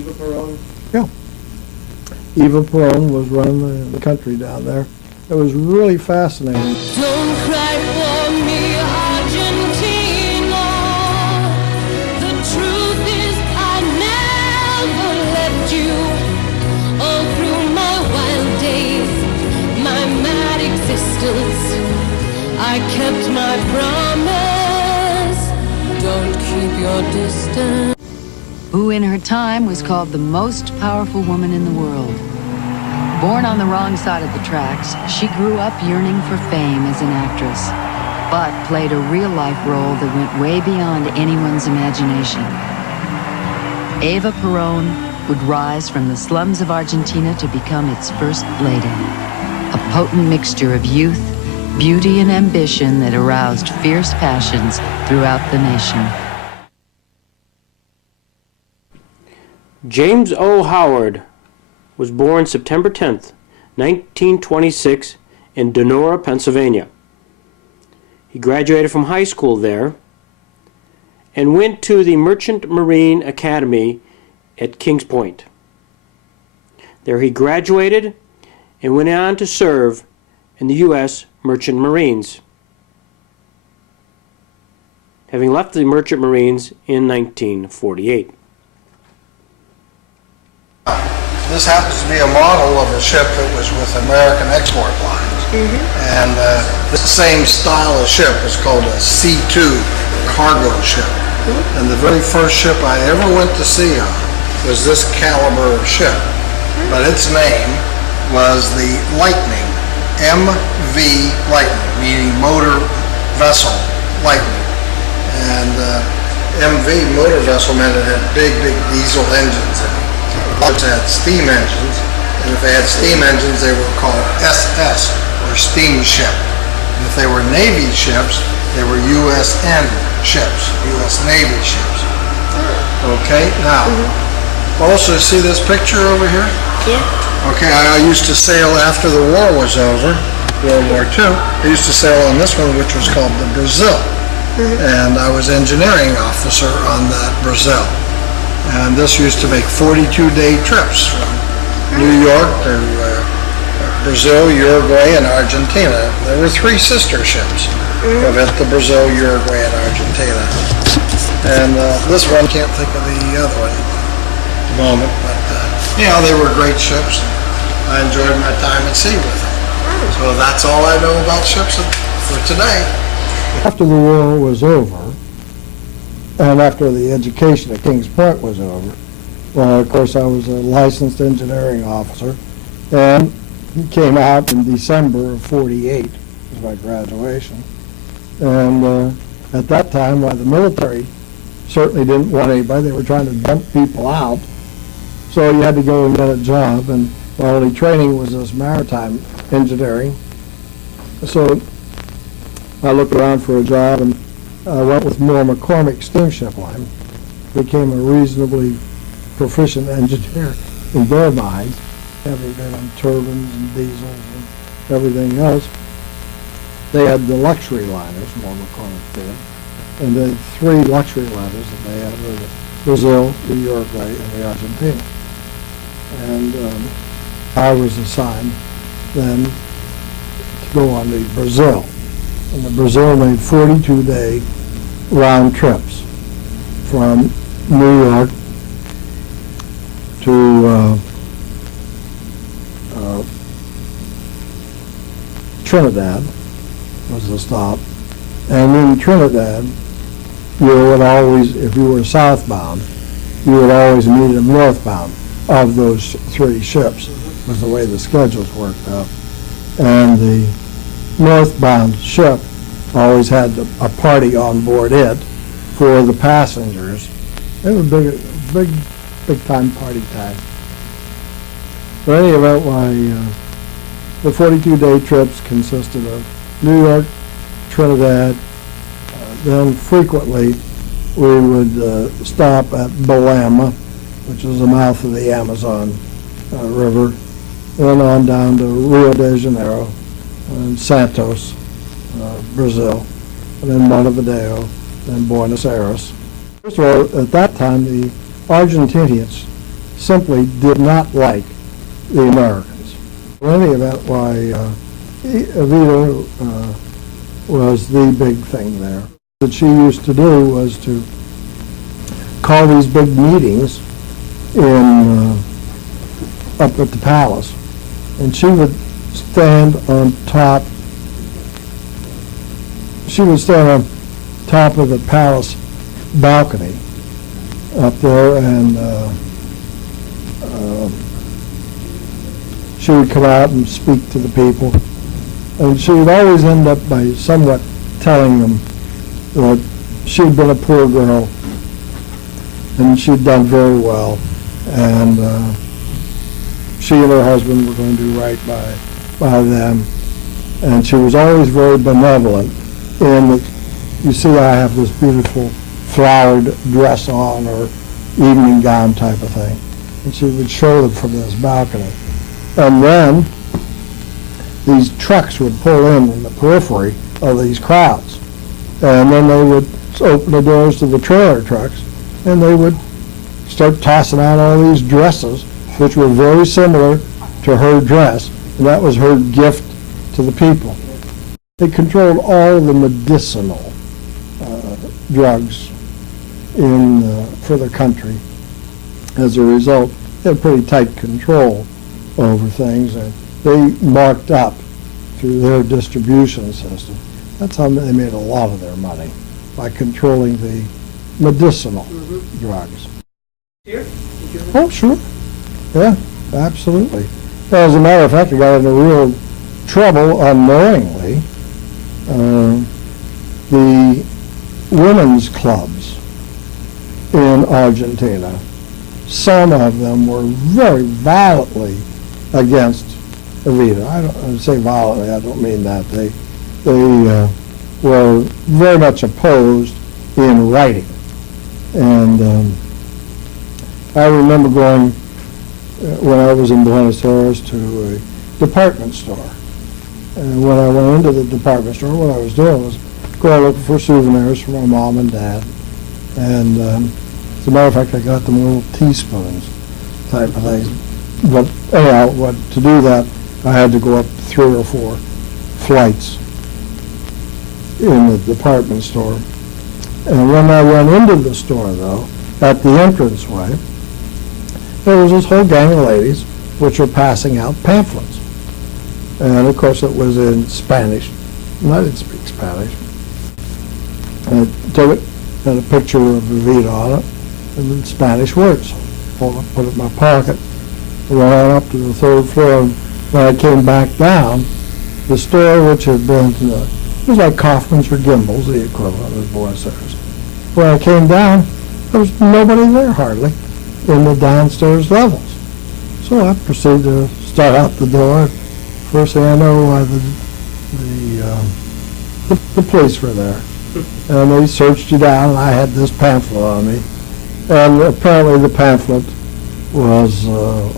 Eva Peron? Yeah. Eva Peron was running the country down there. It was really fascinating. Don't cry for me, Argentina. The truth is I never left you. All through my wild days, my mad existence, I kept my promise. Don't keep your distance. Who in her time was called the most powerful woman in the world. Born on the wrong side of the tracks, she grew up yearning for fame as an actress, but played a real-life role that went way beyond anyone's imagination. Eva Peron would rise from the slums of Argentina to become its first lady, a potent mixture of youth, beauty, and ambition that aroused fierce passions throughout the nation. James O. Howard was born September 10th, 1926 in Donora, Pennsylvania. He graduated from high school there and went to the Merchant Marine Academy at Kings Point. There he graduated and went on to serve in the U.S. Merchant Marines, having left the Merchant Marines in 1948. This happens to be a model of a ship that was with American Export Lines. And the same style of ship is called a C2 cargo ship. And the very first ship I ever went to sea on was this caliber of ship. But its name was the Lightning, MV Lightning, meaning motor vessel Lightning. And MV motor vessel meant it had big diesel engines in it. Lots had steam engines, and if they had steam engines, they were called SS, or steamship. And if they were Navy ships, they were USN ships, U.S. Navy ships. Okay, now, also see this picture over here? Yeah. Okay, I used to sail after the war was over, World War II. I used to sail on this one, which was called the Brazil. And I was engineering officer on that Brazil. And this used to make 42-day trips from New York to Brazil, Uruguay, and Argentina. There were 3 sister ships of it, the Brazil, Uruguay, and Argentina. And this one, can't think of the other one at the moment, but they were great ships. I enjoyed my time at sea with them. So that's all I know about ships for today. After the war was over, and after the education at Kings Point was over, well, of course, I was a licensed engineering officer, and came out in December of '48 was my graduation. And at that time, the military certainly didn't want anybody. They were trying to dump people out. So you had to go and get a job, and my only training was this maritime engineering. So I looked around for a job, and I went with Moore McCormick Steamship Line, became a reasonably proficient engineer in their minds, having been on turbines and diesels and everything else. They had the luxury liners, Moore McCormick did, and the 3 luxury liners that they had were the Brazil, the Uruguay, and the Argentina. And I was assigned then to go on the Brazil. And the Brazil made 42-day round trips from New York to Trinidad was the stop. And in Trinidad, you would always, if you were southbound, you would always meet them northbound of those 3 ships, was the way the schedules worked out. And the northbound ship always had a party on board it for the passengers. It was a big time party time. But in any event, the 42-day trips consisted of New York, Trinidad, then frequently we would stop at Belém, which is the mouth of the Amazon River, then on down to Rio de Janeiro and Santos, Brazil, and then Montevideo, then Buenos Aires. First of all, at that time, the Argentinians simply did not like the Americans. In any event, why Evita was the big thing there. What she used to do was to call these big meetings in up at the palace, and she would stand on top. She would stand on top of the palace balcony up there, and she would come out and speak to the people, and she would always end up by somewhat telling them that she'd been a poor girl and she'd done very well, and she and her husband were going to do right by them, and she was always very benevolent in that, you see, I have this beautiful flowered dress on, or evening gown type of thing, and she would show them from this balcony. And then these trucks would pull in the periphery of these crowds, and then they would open the doors to the trailer trucks, and they would start tossing out all these dresses, which were very similar to her dress, and that was her gift to the people. They controlled all the medicinal drugs for the country. As a result, they had pretty tight control over things, and they marked up through their distribution system. That's how they made a lot of their money, by controlling the medicinal drugs. Here? Oh, sure. Yeah, absolutely. As a matter of fact, I got into real trouble unknowingly. The women's clubs in Argentina, some of them were very violently against Evita. I don't say violently, I don't mean that. They were very much opposed in writing. And I remember going, when I was in Buenos Aires, to a department store. And when I went into the department store, what I was doing was going looking for souvenirs for my mom and dad. And as a matter of fact, I got them little teaspoons type of things. But anyhow, to do that, I had to go up 3 or 4 flights in the department store. And when I went into the store, though, at the entranceway, there was this whole gang of ladies which were passing out pamphlets. And of course it was in Spanish, and I didn't speak Spanish. And I took it, had a picture of Evita on it, and then Spanish words. Put it in my pocket, went on up to the 3rd floor, and when I came back down, the store, which had been, it was like Kaufman's or Gimbel's, the equivalent of Buenos Aires. When I came down, there was nobody there hardly in the downstairs levels. So I proceeded to start out the door. First thing I know, the police were there, and they searched you down, and I had this pamphlet on me. And apparently the pamphlet was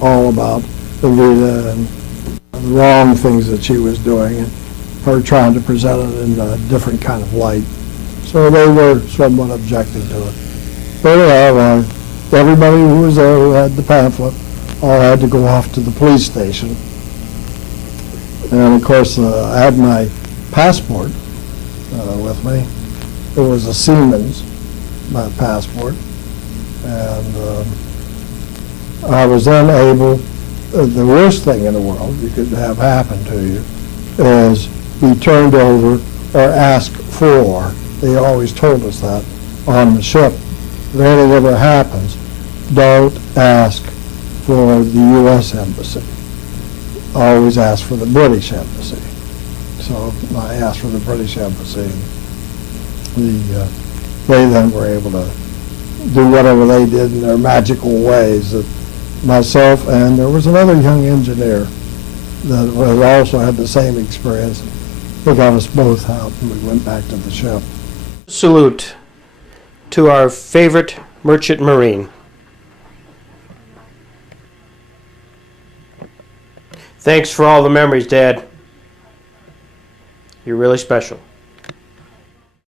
all about Evita and the wrong things that she was doing, and her trying to present it in a different kind of light. So they were somewhat objecting to it. But anyhow, everybody who was there who had the pamphlet all had to go off to the police station. And of course, I had my passport with me. It was a Siemens, my passport. And I was then able, the worst thing in the world you could have happen to you is be turned over or asked for. They always told us that on the ship. If anything ever happens, don't ask for the U.S. Embassy. Always ask for the British Embassy. So I asked for the British Embassy. They then were able to do whatever they did in their magical ways. That myself and there was another young engineer that also had the same experience. They got us both out, and we went back to the ship. Salute to our favorite merchant marine. Thanks for all the memories, Dad. You're really special.